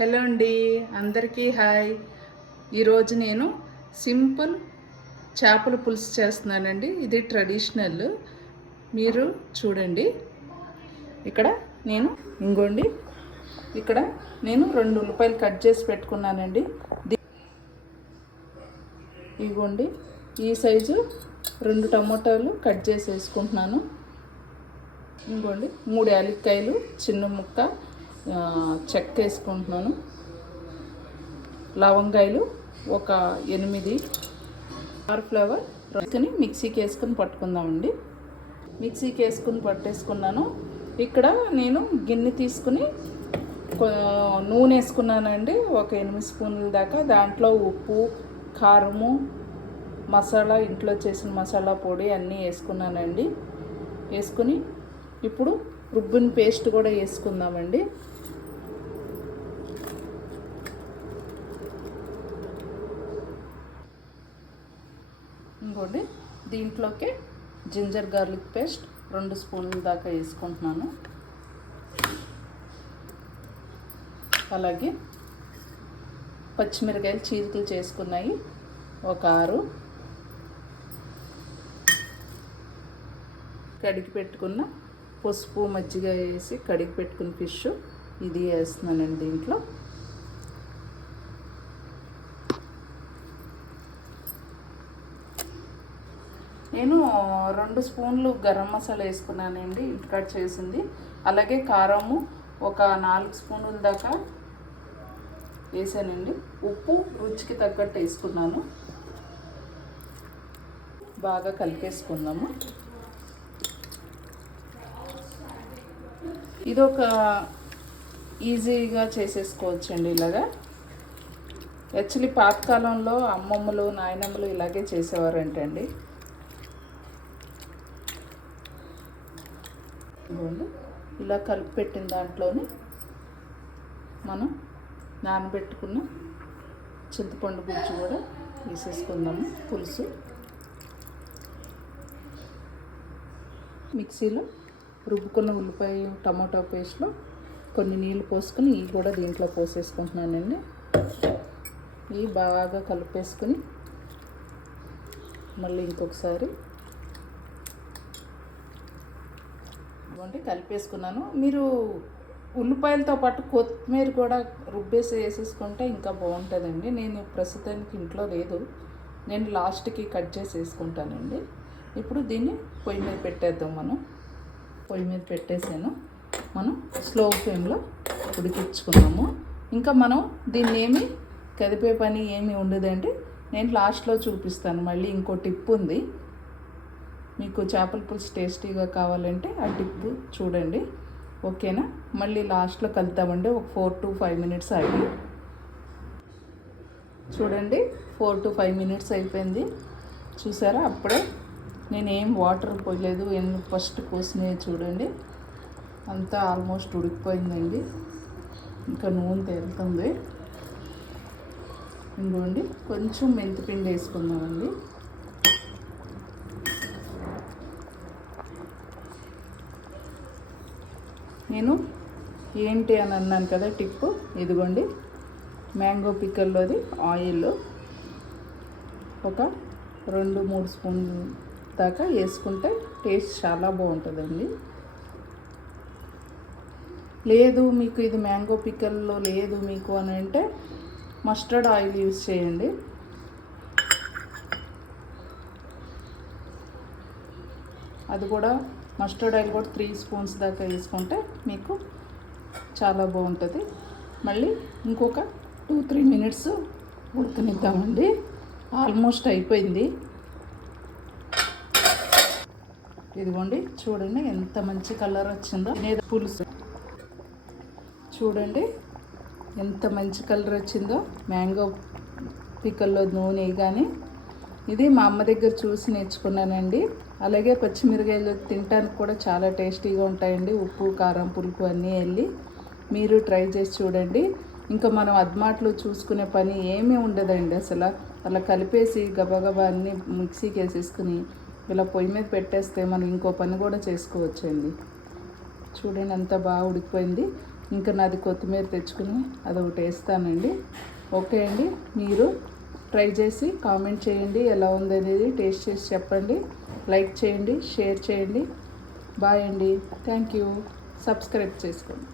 Hello అండి, అందరికీ hi. ఈరోజు నేను సింపుల్ చేపల పులుసు చేస్తున్నానండి. ఇది ట్రెడిషనల్. మీరు చూడండి. ఇక్కడ ఇంకోండి ఇక్కడ నేను 2 ఉల్లిపాయలు కట్ చేసి పెట్టుకున్నానండి. ఇగోండి ఈ సైజు 2 టమోటాలు కట్ చేసి వేసుకుంటున్నాను. ఇంకోండి 3 యాలక్కాయలు చిన్న ముక్క చెక్క వేసుకుంటున్నాను. లవంగాయలు ఒక 8, ఫ్లవర్ వేసుకొని మిక్సీకి వేసుకొని పట్టుకుందామండి. మిక్సీకి వేసుకుని పట్టేసుకున్నాను. ఇక్కడ నేను గిన్నె తీసుకుని నూనె వేసుకున్నానండి, ఒక 8 స్పూన్ల దాకా. దాంట్లో ఉప్పు, కారము, మసాలా, ఇంట్లో చేసిన మసాలా పొడి అన్నీ వేసుకున్నానండి. వేసుకుని ఇప్పుడు రుబ్బిన పేస్ట్ కూడా వేసుకుందామండి. ఇంకోటి దీంట్లోకి జింజర్ గార్లిక్ పేస్ట్ 2 స్పూన్ల దాకా వేసుకుంటున్నాను. అలాగే పచ్చిమిరకాయలు చీలికలు చేసుకున్నాయి ఒక 6, కడిగి పెట్టుకున్న పసుపు, మజ్జిగ వేసి కడిగి పెట్టుకున్న ఫిష్ ఇది వేస్తున్నానండి. దీంట్లో నేను 2 స్పూన్లు గరం మసాలా వేసుకున్నానండి, ఇంటికాడ చేసింది. అలాగే కారము ఒక 4 స్పూన్ల దాకా వేసానండి. ఉప్పు రుచికి తగ్గట్టు వేసుకున్నాను. బాగా కలిపేసుకుందాము. ఇది ఒక ఈజీగా చేసేసుకోవచ్చండి ఇలాగా. యాక్చువల్లీ పాతకాలంలో అమ్మమ్మలు, నాయనమ్మలు ఇలాగే చేసేవారంటండి. ఇలా కలిపి పెట్టిన దాంట్లోని మనం నానబెట్టుకున్న చింతపండు గుజ్జు కూడా వేసేసుకుందాము. పులుసు మిక్సీలో రుబ్బుకున్న ఉల్లిపాయ టమాటా పేస్ట్లో కొన్ని నీళ్ళు పోసుకొని ఇవి కూడా దీంట్లో పోసేసుకుంటున్నానండి. ఇవి బాగా కలిపేసుకుని మళ్ళీ ఇంకొకసారి కలిపేసుకున్నాను. మీరు ఉల్లిపాయలతో పాటు కొత్తిమీర కూడా రుబ్బేసి వేసేసుకుంటే ఇంకా బాగుంటుందండి. నేను ప్రస్తుతానికి ఇంట్లో లేదు, నేను లాస్ట్కి కట్ చేసి వేసుకుంటానండి. ఇప్పుడు దీన్ని పొయ్యి మీద పెట్టేద్దాం. పొయ్యి మీద పెట్టేసాను. మనం స్లో ఫ్లేమ్లో ఉడికించుకున్నాము. ఇంకా మనం దీన్ని ఏమి కదిపే పని ఏమి ఉండదండి. నేను లాస్ట్లో చూపిస్తాను. మళ్ళీ ఇంకో టిప్ ఉంది. మీకు చేపల పులుసు టేస్టీగా కావాలంటే ఆ టిప్ చూడండి, ఓకేనా? మళ్ళీ లాస్ట్లో కలుద్దామండి. ఒక 4 to 5 మినిట్స్ ఆగి చూడండి. 4 to 5 మినిట్స్ అయిపోయింది. చూసారా? అప్పుడే నేనేం వాటర్ పోయలేదు, ఫస్ట్ కోసినవి చూడండి. అంతా ఆల్మోస్ట్ ఉడికిపోయిందండి. ఇంకా నూనె తేలుతుంది. ఇంకోండి కొంచెం మెంతిపిండి వేసుకుందామండి. నేను ఏంటి అని అన్నాను కదా టిప్పు, ఇదిగోండి మ్యాంగో పిక్కల్లోది ఆయిల్ ఒక 2-3 స్పూన్లు దాకా వేసుకుంటే టేస్ట్ చాలా బాగుంటుందండి. లేదు మీకు ఇది మ్యాంగో పిక్కల్లో లేదు మీకు అని అంటే మస్టర్డ్ ఆయిల్ యూజ్ చేయండి. అది కూడా మస్టర్డ్ ఆయిల్ కూడా 3 స్పూన్స్ దాకా వేసుకుంటే మీకు చాలా బాగుంటుంది. మళ్ళీ ఇంకొక 2-3 మినిట్స్ ఉడకనిద్దామండి. ఆల్మోస్ట్ అయిపోయింది. ఇదిగోండి చూడండి ఎంత మంచి కలర్ వచ్చిందో. నేను పులుసు చూడండి ఎంత మంచి కలర్ వచ్చిందో. మ్యాంగో పిక్కల్లో నూనె కానీ ఇది మా అమ్మ దగ్గర చూసి నేర్చుకున్నానండి. అలాగే పచ్చిమిరకాయలు తినడానికి కూడా చాలా టేస్టీగా ఉంటాయండి. ఉప్పు, కారం, పులుపు అన్నీ వెళ్ళి మీరు ట్రై చేసి చూడండి. ఇంకా మనం అద్మాట్లు చూసుకునే పని ఏమీ ఉండదండి. అసలు అలా కలిపేసి గబగబా అన్నీ మిక్సీకి వేసేసుకుని ఇలా పొయ్యి మీద పెట్టేస్తే మనం ఇంకో పని కూడా చేసుకోవచ్చండి. చూడండి అంత బాగా ఉడికిపోయింది. ఇంకా నాది కొత్తిమీర తెచ్చుకుని అదొకటి వేస్తానండి. ఓకే అండి, మీరు ట్రై చేసి కామెంట్ చేయండి, ఎలా ఉందనేది టేస్ట్ చేసి చెప్పండి. లైక్ చేయండి, షేర్ చేయండి. బాయ్ అండి, థ్యాంక్ యూ. సబ్స్క్రైబ్ చేసుకోండి.